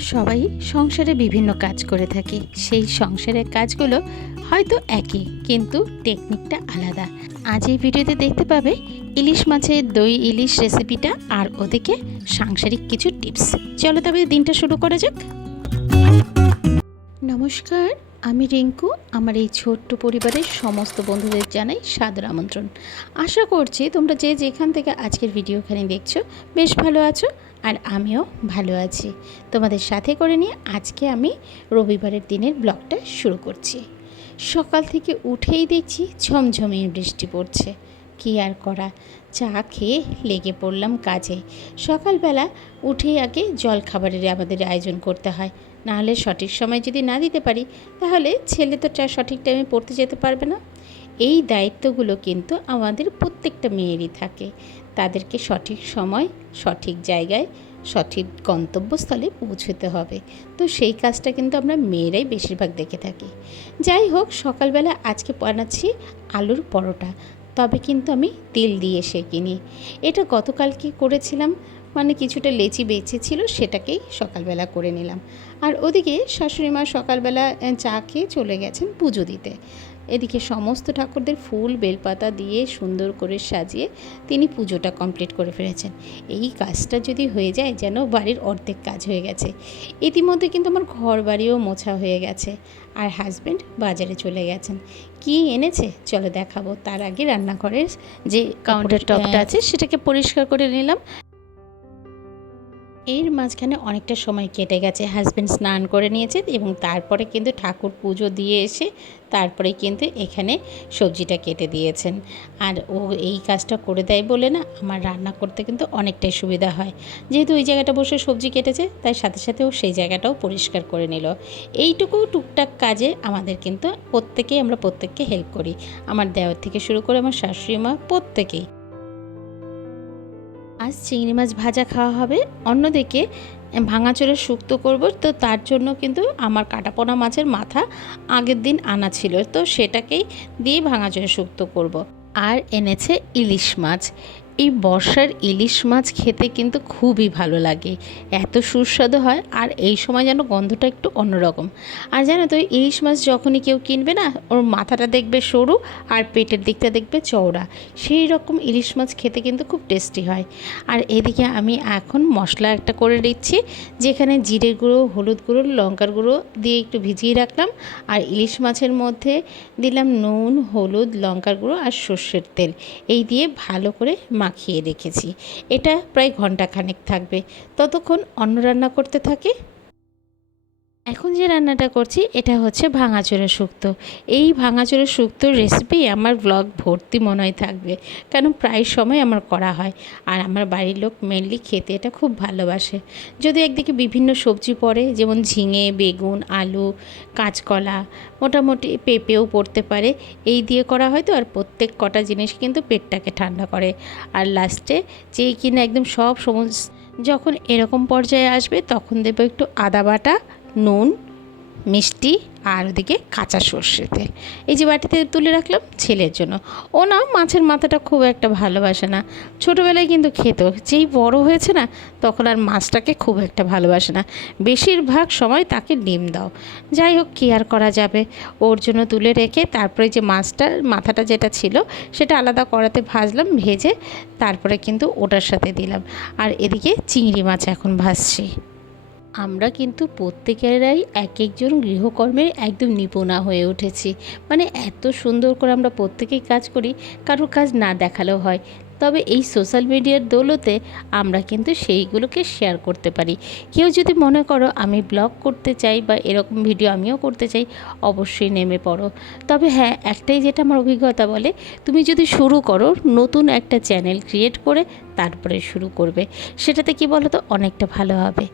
আমরা সবাই সংসারে বিভিন্ন কাজ করে থাকি। সেই সংসারের কাজগুলো হয়তো একই, কিন্তু টেকনিকটা আলাদা। আজ এই ভিডিওতে দেখতে পাবে ইলিশ মাছের দই ইলিশ রেসিপিটা আর ওদিকে সাংসারিক কিছু টিপস। চলো তবে দিনটা শুরু করা যাক। নমস্কার, আমি রিঙ্কু। আমার এই ছোট্ট পরিবারের সমস্ত বন্ধুদের জানাই সাদর আমন্ত্রণ। আশা করছি তোমরা যে যেখান থেকে আজকের ভিডিওখানি দেখছো বেশ ভালো আছো, আর আমিও ভালো আছি। তোমাদের সাথে করে নিয়ে আজকে আমি রবিবারের দিনের ব্লগটা শুরু করছি। সকাল থেকে উঠেই দেখছি ঝমঝমিয়ে বৃষ্টি পড়ছে। কী আর করা, চা খেয়ে লেগে পড়লাম কাজে। সকালবেলা উঠেই আগে জল খাবারের আমাদের আয়োজন করতে হয়, নাহলে সঠিক সময় যদি না দিতে পারি তাহলে ছেলে তো সঠিক টাইমে পড়তে যেতে পারবে না। এই দায়িত্বগুলো কিন্তু আমাদের প্রত্যেকটা মেয়েরই থাকে। তাদেরকে সঠিক সময় সঠিক জায়গায় সঠিক গন্তব্যস্থলে পৌঁছতে হবে। তো সেই কাজটা কিন্তু আমরা মেয়েরাই বেশিরভাগ দেখে থাকি। যাই হোক, সকালবেলা আজকে বানাচ্ছি আলুর পরোটা, তবে কিন্তু আমি তেল দিয়ে সেঁকিনি। এটা গতকালকে করেছিলাম, মানে কিছুটা লেচি বেঁচে ছিল, সেটাকেই সকালবেলা করে নিলাম। আর ওদিকে শাশুড়ি মা সকালবেলা চা খেয়ে চলে গেছেন পুজো দিতে। এদিকে সমস্ত ঠাকুরদের ফুল বেলপাতা দিয়ে সুন্দর করে সাজিয়ে তিনি পুজোটা কমপ্লিট করে ফেলেছেন। এই কাজটা যদি হয়ে যায় যেন বাড়ির অর্ধেক কাজ হয়ে গেছে। ইতিমধ্যে কিন্তু আমার ঘর বাড়িও মোছা হয়ে গেছে, আর হাজব্যান্ড বাজারে চলে গেছেন। কি এনেছে চলো দেখাবো। তার আগে রান্নাঘরের যে কাউন্টার টপটা আছে সেটাকে পরিষ্কার করে নিলাম। এর মাঝখানে অনেকটা সময় কেটে গেছে। হাজব্যান্ড স্নান করে নিয়েছে এবং তারপরে কিন্তু ঠাকুর পুজো দিয়ে এসে তারপরে কিন্তু এখানে সবজিটা কেটে দিয়েছেন। আর ও এই কাজটা করে দেয় বলে না আমার রান্না করতে কিন্তু অনেকটাই সুবিধা হয়। যেহেতু ওই জায়গাটা বসে সবজি কেটেছে, তাই সাথে সাথে ও সেই জায়গাটাও পরিষ্কার করে নিল। এইটুকু টুকটাক কাজে আমাদের কিন্তু আমরা প্রত্যেককে হেল্প করি। আমার দেওর থেকে শুরু করে আমার শাশুড়ি মা প্রত্যেকেই। আজ চিংড়ি মাছ ভাজা খাওয়া হবে, অন্যদিকে ভাঙাচোরের শুক্তো করব। তো তার জন্য কিন্তু আমার কাটাপোনা মাছের মাথা আগের দিন আনা ছিল, তো সেটাকেই দিয়ে ভাঙাচোরের শুক্তো করব। আর এনেছে ইলিশ মাছ। এই বর্ষার ইলিশ মাছ খেতে কিন্তু খুবই ভালো লাগে, এত সুস্বাদু হয়। আর এই সময় যেন গন্ধটা একটু অন্যরকম। আর জানো তো, ইলিশ মাছ যখনই কেউ কিনবে না, ওর মাথাটা দেখবে সরু আর পেটের দিকটা দেখবে চওড়া, সেই রকম ইলিশ মাছ খেতে কিন্তু খুব টেস্টি হয়। আর এদিকে আমি এখন মশলা একটা করে দিচ্ছি, যেখানে জিরে গুঁড়ো, হলুদ গুঁড়ো, লঙ্কার গুঁড়ো দিয়ে একটু ভিজিয়ে রাখলাম। আর ইলিশ মাছের মধ্যে দিলাম নুন, হলুদ, লঙ্কার গুঁড়ো আর সর্ষের তেল। এই দিয়ে ভালো করে মাখিয়ে রেখেছি। এটা প্রায় ঘন্টাখানেক থাকবে। ততক্ষণ অন্য রান্না করতে থাকে। এখন যে রান্নাটা করছি এটা হচ্ছে ভাঙাচোরা শুক্তো। এই ভাঙাচোরা শুক্তোর রেসিপি আমার ব্লগ ভর্তি মনে হয় থাকবে, কারণ প্রায় সময় আমার করা হয়। আর আমার বাড়ির লোক মেনলি খেতে এটা খুব ভালোবাসে। যদি একদিকে বিভিন্ন সবজি পড়ে, যেমন ঝিঙে, বেগুন, আলু, কাঁচকলা, মোটামুটি পেঁপেও পড়তে পারে, এই দিয়ে করা হয়। তো আর প্রত্যেক কটা জিনিস কিন্তু পেটটাকে ঠান্ডা করে। আর লাস্টে যেই কিনা একদম যখন এরকম পর্যায়ে আসবে তখন দেবো একটু আদা বাটা, নুন, মিষ্টি, আর ওদিকে কাঁচা সর্ষে তেল। এই যে বাটিতে তুলে রাখলাম ছেলের জন্য। ও না মাছের মাথাটা খুব একটা ভালোবাসে না, ছোটোবেলায় কিন্তু খেত, যেই বড় হয়েছে না তখন আর মাছটাকে খুব একটা ভালোবাসে না। বেশিরভাগ সময় তাকে ডিম দাও। যাই হোক, কী আর করা যাবে। ওর জন্য তুলে রেখে তারপরে যে মাথাটা যেটা ছিল সেটা আলাদা কড়াতে ভাজলাম, ভেজে তারপরে কিন্তু ওটার সাথে দিলাম। আর এদিকে চিংড়ি মাছ এখন ভাজছি। আমরা কিন্তু প্রত্যেকেরাই এক একজন গৃহকর্মে একদম নিপুণা হয়ে উঠেছি। মানে এত সুন্দর করে আমরা প্রত্যেকেই কাজ করি, কারোর কাজ না দেখালেও হয়। তবে এই সোশ্যাল মিডিয়ার দৌলতে আমরা কিন্তু সেইগুলোকে শেয়ার করতে পারি। কেউ যদি মনে করো আমি ব্লগ করতে চাই বা এরকম ভিডিও আমিও করতে চাই, অবশ্যই নেমে পড়ো। তবে হ্যাঁ, একটাই যেটা আমার অভিজ্ঞতা বলে, তুমি যদি শুরু করো নতুন একটা চ্যানেল ক্রিয়েট করে তারপরে শুরু করবে, সেটাতে কি বলো তো অনেকটা ভালো হবে।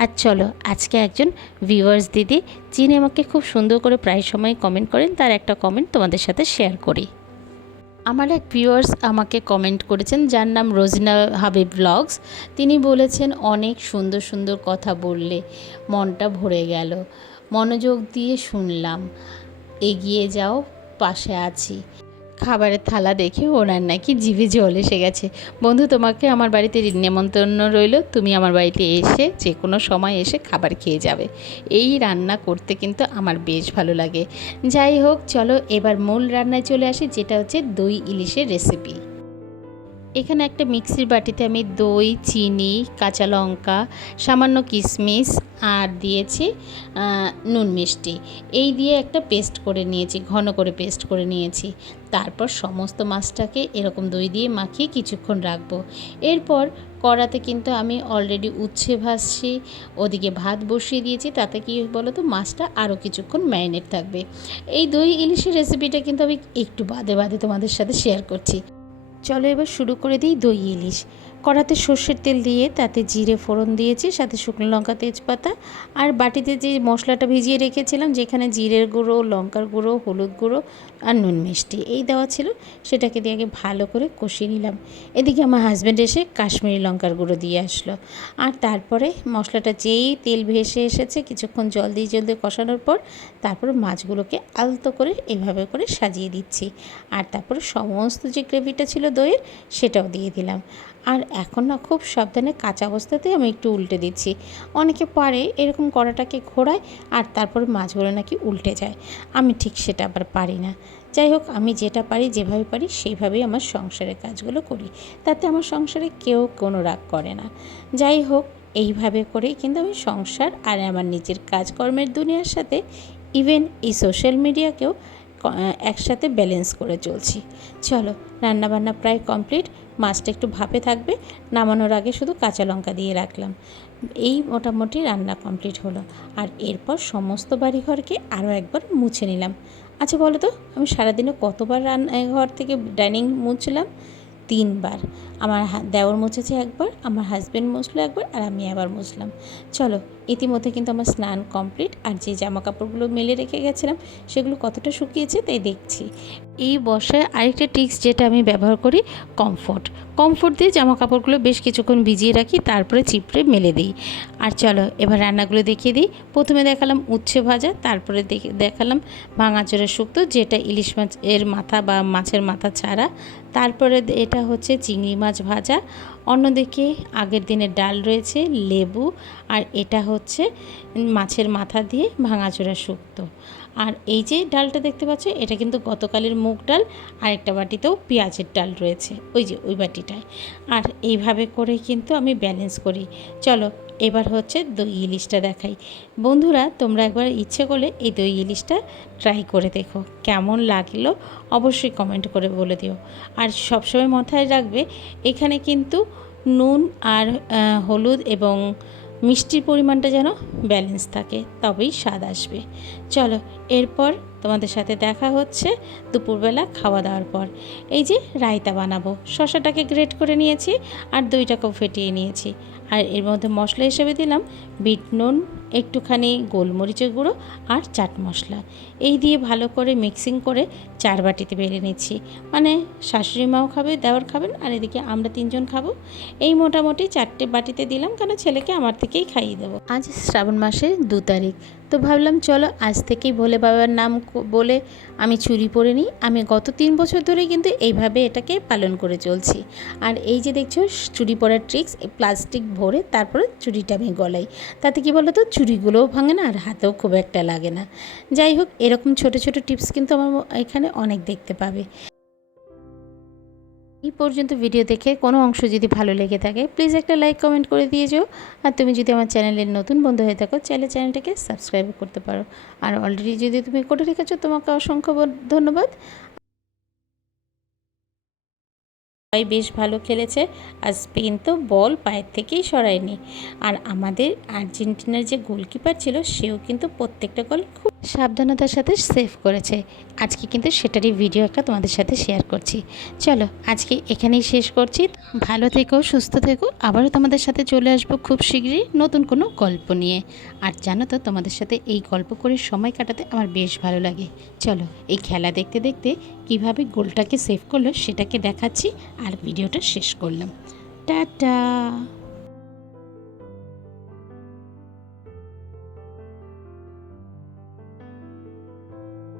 আর চলো, আজকে একজন ভিউয়ার্স দিদি, যিনি আমাকে খুব সুন্দর করে প্রায় সময় কমেন্ট করেন, তার একটা কমেন্ট তোমাদের সাথে শেয়ার করি। আমার এক ভিউয়ার্স আমাকে কমেন্ট করেছেন, যার নাম রোজিনা হাবিব ব্লগস। তিনি বলেছেন, অনেক সুন্দর সুন্দর কথা বললে, মনটা ভরে গেল, মনোযোগ দিয়ে শুনলাম, এগিয়ে যাও, পাশে আছি। খাবারের থালা দেখে ওনার নাকি জিভে জল এসে গেছে। বন্ধু, তোমাকে আমার বাড়িতে নেমন্তন্ন রইল, তুমি আমার বাড়িতে এসে যে কোনো সময় এসে খাবার খেয়ে যাবে। এই রান্না করতে কিন্তু আমার বেশ ভালো লাগে। যাই হোক, চলো এবার মূল রান্নায় চলে আসি, যেটা হচ্ছে দই ইলিশের রেসিপি। এখানে একটা মিক্সির বাটিতে আমি দই, চিনি, কাঁচা লঙ্কা, সামান্য কিশমিশ আর দিয়েছি নুন মিষ্টি, এই দিয়ে একটা পেস্ট করে নিয়েছি, ঘন করে পেস্ট করে নিয়েছি। তারপর সমস্ত মাছটাকে এরকম দই দিয়ে মাখিয়ে কিছুক্ষণ রাখবো। এরপর কড়াতে কিন্তু আমি অলরেডি উচ্ছে ভাজছি, ওদিকে ভাত বসিয়ে দিয়েছি। তাতে কি বলো তো, মাছটা আরও কিছুক্ষণ ম্যারিনেট থাকবে। এই দই ইলিশের রেসিপিটা কিন্তু আমি একটু বাদে বাদে তোমাদের সাথে শেয়ার করছি। চলো এবার শুরু করে দিই দই ইলিশ। কড়াতে সর্ষের তেল দিয়ে তাতে জিরে ফোড়ন দিয়েছি, সাথে শুকনো লঙ্কা, তেজপাতা আর বাটিতে যে মশলাটা ভিজিয়ে রেখেছিলাম, যেখানে জিরের গুঁড়ো, লঙ্কার গুঁড়ো, হলুদ গুঁড়ো আর নুন মিষ্টি এই দেওয়া ছিল, সেটাকে দিয়ে আগে ভালো করে কষিয়ে নিলাম। এদিকে আমার হাজব্যান্ড এসে কাশ্মীরি লঙ্কার গুঁড়ো দিয়ে আসলো। আর তারপরে মশলাটা যেই তেল ভেসে এসেছে, কিছুক্ষণ জল দিয়ে কষানোর পর তারপরে মাছগুলোকে আলতো করে এভাবে করে সাজিয়ে দিচ্ছি। আর তারপরে সমস্ত যে গ্রেভিটা ছিল দইয়ের, সেটাও দিয়ে দিলাম। আর এখন না খুব সাবধানে কাঁচা অবস্থাতেই আমি একটু উল্টে দিচ্ছি। অনেকে পারে এরকম কড়াটাকে ঘোরায় আর তারপরে মাছগুলো নাকি উল্টে যায়, আমি ঠিক সেটা আবার পারি না। যাই হোক, আমি যেটা পারি, যেভাবে পারি সেইভাবেই আমার সংসারের কাজগুলো করি, তাতে আমার সংসারে কেউ কোনো রাগ করে না। যাই হোক, এইভাবে করেই কিন্তু আমি সংসার আর আমার নিজের কাজকর্মের দুনিয়ার সাথে ইভেন এই সোশ্যাল মিডিয়াকেও একসাথে ব্যালেন্স করে চলছি। চলো, রান্নাবান্না প্রায় কমপ্লিট। মাছটা একটু ভাপে থাকবে, নামানোর আগে শুধু কাঁচা লঙ্কা দিয়ে রাখলাম। এই মোটামুটি রান্না কমপ্লিট হলো। আর এরপর সমস্ত বাড়িঘরকে আরও একবার মুছে নিলাম। আচ্ছা বলো তো, আমি সারাদিনে কতবার রান্নাঘর থেকে ডাইনিং মুছলাম? 3 বার। আমার দেওর মুছেছে একবার, আমার হাজব্যান্ড মুছলো একবার, আর আমি আবার মুছলাম। চলো, ইতিমধ্যে কিন্তু আমার স্নান কমপ্লিট। আর যে জামা কাপড়গুলো মেলে রেখে গেছিলাম, সেগুলো কতটা শুকিয়েছে তাই দেখছি। এই বর্ষায় আরেকটা টিক্স যেটা আমি ব্যবহার করি, কমফোর্ট দিয়ে জামা কাপড়গুলো বেশ কিছুক্ষণ ভিজিয়ে রাখি, তারপরে চিপড়ে মেলে দিই। আর চলো এবার রান্নাগুলো দেখিয়ে দিই। প্রথমে দেখালাম উচ্ছে ভাজা, তারপরে দেখালাম ভাঙাচোরা শুক্তো, যেটা ইলিশ মাছের মাথা বা মাছের মাথা ছাড়া। তারপরে এটা হচ্ছে চিংড়ি মাছ ভাজা। অন্যদিকে আগের দিনের ডাল রয়েছে, লেবু, আর এটা হচ্ছে মাছের মাথা দিয়ে ভাঙাচোরা শুক্তো। আর এই যে ডালটা দেখতে পাচ্ছ, এটা কিন্তু গতকালের মুগ ডাল। আর একটা বাটিতেও পেঁয়াজের ডাল রয়েছে, ওই বাটিটায়। আর এইভাবে করে কিন্তু আমি ব্যালেন্স করি। চলো এবার হচ্ছে দই ইলিশটা দেখাই। বন্ধুরা, তোমরা একবার ইচ্ছে করলে এই দই ইলিশটা ট্রাই করে দেখো, কেমন লাগলো অবশ্যই কমেন্ট করে বলে দিও। আর সবসময় মাথায় রাখবে, এখানে কিন্তু নুন আর হলুদ এবং মিষ্টির পরিমাণটা যেন ব্যালেন্স থাকে, তবেই স্বাদ আসবে। চলো এরপর তোমাদের সাথে দেখা হচ্ছে দুপুরবেলা খাওয়া দাওয়ার পর। এই যে রায়তা বানাবো, শসাটাকে গ্রেট করে নিয়েছি আর দইটাকেও ফেটিয়ে নিয়েছি। আর এর মধ্যে মশলা হিসেবে দিলাম বিট নুন, একটুখানি গোলমরিচের গুঁড়ো আর চাট মশলা। এই দিয়ে ভালো করে মিক্সিং করে 4 বাটিতে বেড়ে নিচ্ছি। মানে শাশুড়ি মাও খাবে, দেওর খাবেন, আর এদিকে আমরা 3 জন খাবো। এই মোটামুটি 4টে বাটিতে দিলাম, কেন ছেলেকে আমার থেকেই খাইয়ে দেবো। আজ শ্রাবণ মাসের 2 তারিখ, তো ভাবলাম চলো আজ থেকেই ভোলে বাবার নাম বলে আমি চুড়ি পরে নিই। আমি গত 3 বছর ধরে কিন্তু এইভাবে এটাকে পালন করে চলছি। আর এই যে দেখছো চুড়ি পরার ট্রিক্স, প্লাস্টিক ভরে তারপরে চুড়িটা আমি গলাই। তাতে কি বলো তো, চুড়িগুলোও ভাঙে না আর হাতেও খুব একটা লাগে না। যাই হোক, এরকম ছোট ছোট টিপস কিন্তু আমার এখানে অনেক দেখতে পাবে। এই পর্যন্ত ভিডিও দেখে কোনো অংশ যদি ভালো লেগে থাকে, প্লিজ একটা লাইক কমেন্ট করে দিয়ে যাও। আর তুমি যদি আমার চ্যানেলের নতুন বন্ধু হয়ে থাকো, চাইলে চ্যানেলটাকে সাবস্ক্রাইব করতে পারো। আর অলরেডি যদি তুমি করে রেখেছো, তোমাকে অসংখ্য ধন্যবাদ। সবাই বেশ ভালো খেলেছে, আর স্পেন তো বল পায়ের থেকেই সরায়নি। আর আমাদের আর্জেন্টিনার যে গোলকিপার ছিল, সেও কিন্তু প্রত্যেকটা গোল খুব সাবধানতার সাথে সেভ করেছে। আজকে কিন্তু সেটারই ভিডিও একটা তোমাদের সাথে শেয়ার করছি। চলো আজকে এখানেই শেষ করছি। ভালো থেকো, সুস্থ থেকো। আবারও তোমাদের সাথে চলে আসবো খুব শীঘ্রই নতুন কোনো গল্প নিয়ে। আর জানো তো, তোমাদের সাথে এই গল্প করে সময় কাটাতে আমার বেশ ভালো লাগে। চলো, এই খেলা দেখতে দেখতে কিভাবে গোলটাকে সেভ করলো সেটাকে দেখাচ্ছি, আর ভিডিওটা শেষ করলাম। টাটা।